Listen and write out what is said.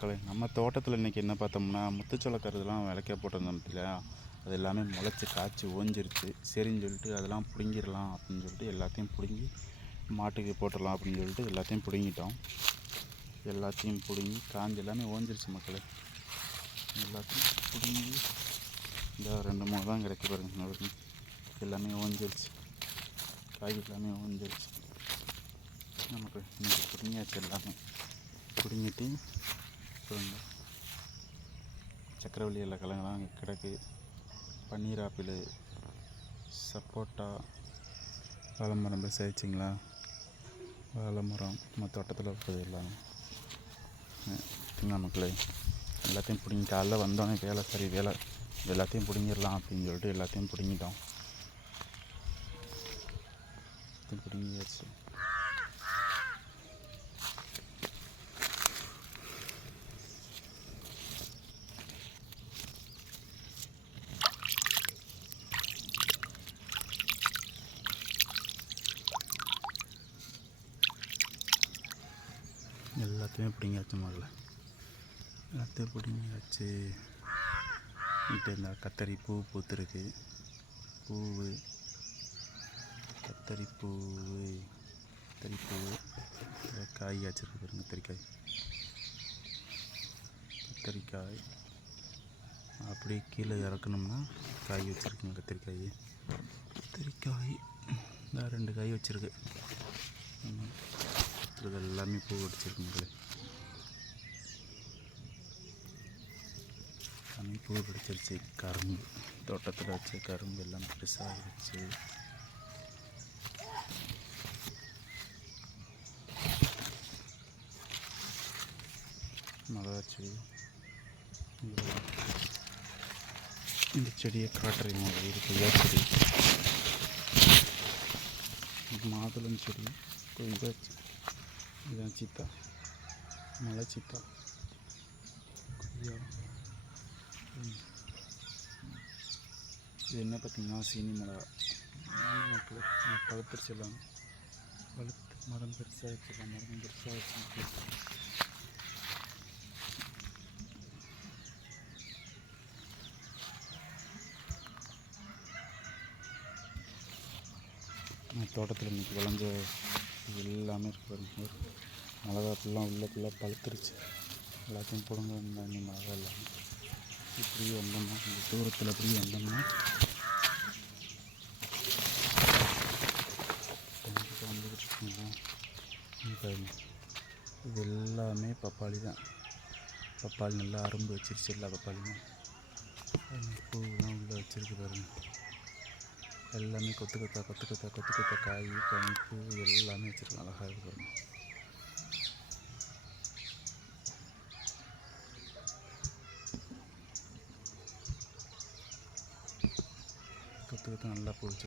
நம்ம தோட்டத்தில் இன்றைக்கி என்ன பார்த்தோம்னா முத்துச்சோள கருதுலாம் விளைக்க போட்டிருந்தோம் இல்லையா, அது எல்லாமே முளைச்சி காய்ச்சி ஓஞ்சிருச்சு. சரின்னு சொல்லிட்டு அதெல்லாம் பிடுங்கிடலாம் அப்படின்னு சொல்லிட்டு எல்லாத்தையும் பிடுங்கி மாட்டுக்கு போட்டுடலாம் அப்படின்னு சொல்லிட்டு எல்லாத்தையும் பிடுங்கிட்டோம். எல்லாத்தையும் பிடுங்கி காஞ்சி எல்லாமே ஓஞ்சிருச்சு மக்களே. எல்லாத்தையும் பிடுங்கி இந்த 2-3 தான் கிடைக்க பாருங்க, எல்லாமே ஓஞ்சிருச்சு. காய் எல்லாமே ஓஞ்சிருச்சு. நமக்கு இன்றைக்கி பிடுங்கியாச்சு. எல்லாமே பிடுங்கிட்டு சக்கரவள்ளி எல்லா கிழங்கெல்லாம் அங்கே கிடக்கு. பன்னீர் ஆப்பிள், சப்போட்டா, வாழை மரம் பேசிச்சிங்களா, வாழை மரம் நம்ம தோட்டத்தில் இருக்கிறது எல்லாமே மக்களே. எல்லாத்தையும் பிடிங்கி காலைல வந்தோடனே வேலை எல்லாத்தையும் பிடுங்கிடலாம் அப்படின்னு சொல்லிட்டு எல்லாத்தையும் பிடுங்கிட்டோம். பிடுங்கியாச்சு. எல்லாத்தையுமே பிடிங்கியாச்சு முதல்ல. எல்லாத்தையும் பிடிங்கியாச்சு. இப்போ இந்த கத்தரி பூ பூத்துருக்கு. கத்தரி பூ காய் வச்சுருக்கு பாருங்க. கத்தரிக்காய் அப்படியே கீழே இறக்கணும்னா காய் வச்சுருக்குங்க. கத்தரிக்காய் இந்த 2 காய் வச்சுருக்கு. இது எல்லாமே பூ அடிச்சிருக்குங்களே. எல்லாமே பூ பிடிச்சிருச்சு. கரும்பு தோட்டத்தில் வச்ச கரும்பு எல்லாம் பெருசாகிடுச்சு. மிளகாய் இந்த செடியை காட்டுறீங்க. இது கொய்யா செடி, மாதுளம் செடி, கொய்யா, இதுதான் சீத்தா, மலை சீத்தா, கொய்யா. இது என்ன பார்த்திங்கன்னா சீனி மிளகா. பழுத்துருச்சு. எல்லாம் பழுத்து மரம் பெருசாகிடுச்சு. தோட்டத்தில் இன்றைக்கி விளைஞ்ச இது எல்லாமே இருக்கு பாருங்க. மிளகா ஃபுல்லாக உள்ளே பழுத்துருச்சு. எல்லாத்தையும் போடுங்க. இந்த மிளகா எல்லாமே இப்படி வந்தோம்னா, இந்த தூரத்தில் இப்படி வந்தோம்னா வந்துக்கிட்டு இருக்குங்களா. இது எல்லாமே பப்பாளி தான். பப்பாளி நல்லா அரும்பு வச்சிருச்சு. எல்லா பப்பாளியுமே பூவெலாம் உள்ளே வச்சுருக்கு பாருங்க. எல்லாமே கொத்து கொத்த காய், கனி, பூ எல்லாமே வச்சுருக்கோம். அழகாக இருக்கு பாருங்க. கொத்து நல்லா பூ வச்சுருக்கு.